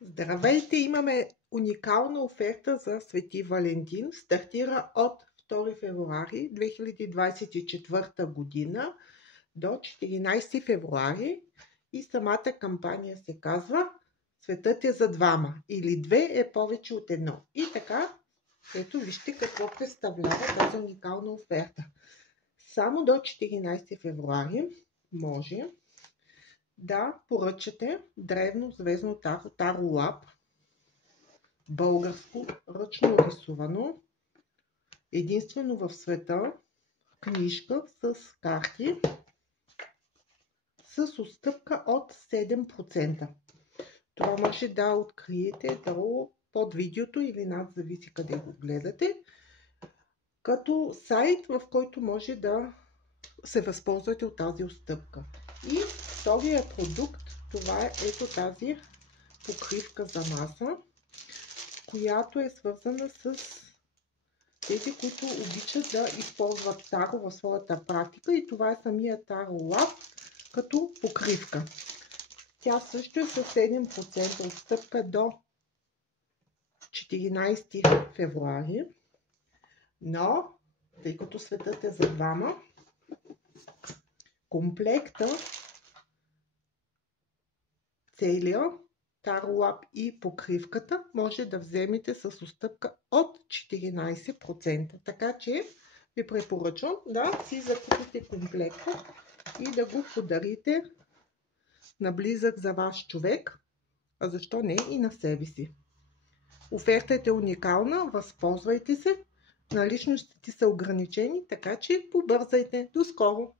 Здравейте! Имаме уникална оферта за Свети Валентин. Стартира от 2 февруари 2024 година до 14 февруари и самата кампания се казва "Светът е за двама" или "Две е повече от едно". И така, ето вижте какво представлява тази уникална оферта. Само до 14 февруари може да поръчате древно звездно таро лап, българско, ръчно рисувано, единствено в света, книжка с карти с отстъпка от 7%. Това може да откриете долу под видеото или над, зависи къде го гледате, като сайт, в който може да се възползвате от тази отстъпка. И втория продукт, това е ето тази покривка за маса, която е свързана с тези, които обичат да използват таро в своята практика, и това е самия таро лап като покривка. Тя също е с 7% отстъпка до 14 февруари, но тъй като светът е за двама, комплекта, целия таро лап и покривката може да вземете с отстъпка от 14%. Така че ви препоръчвам да си закупите комплекта и да го подарите на близък за ваш човек, а защо не и на себе си. Офертата е уникална, възползвайте се, наличностите са ограничени, така че побързайте. До скоро!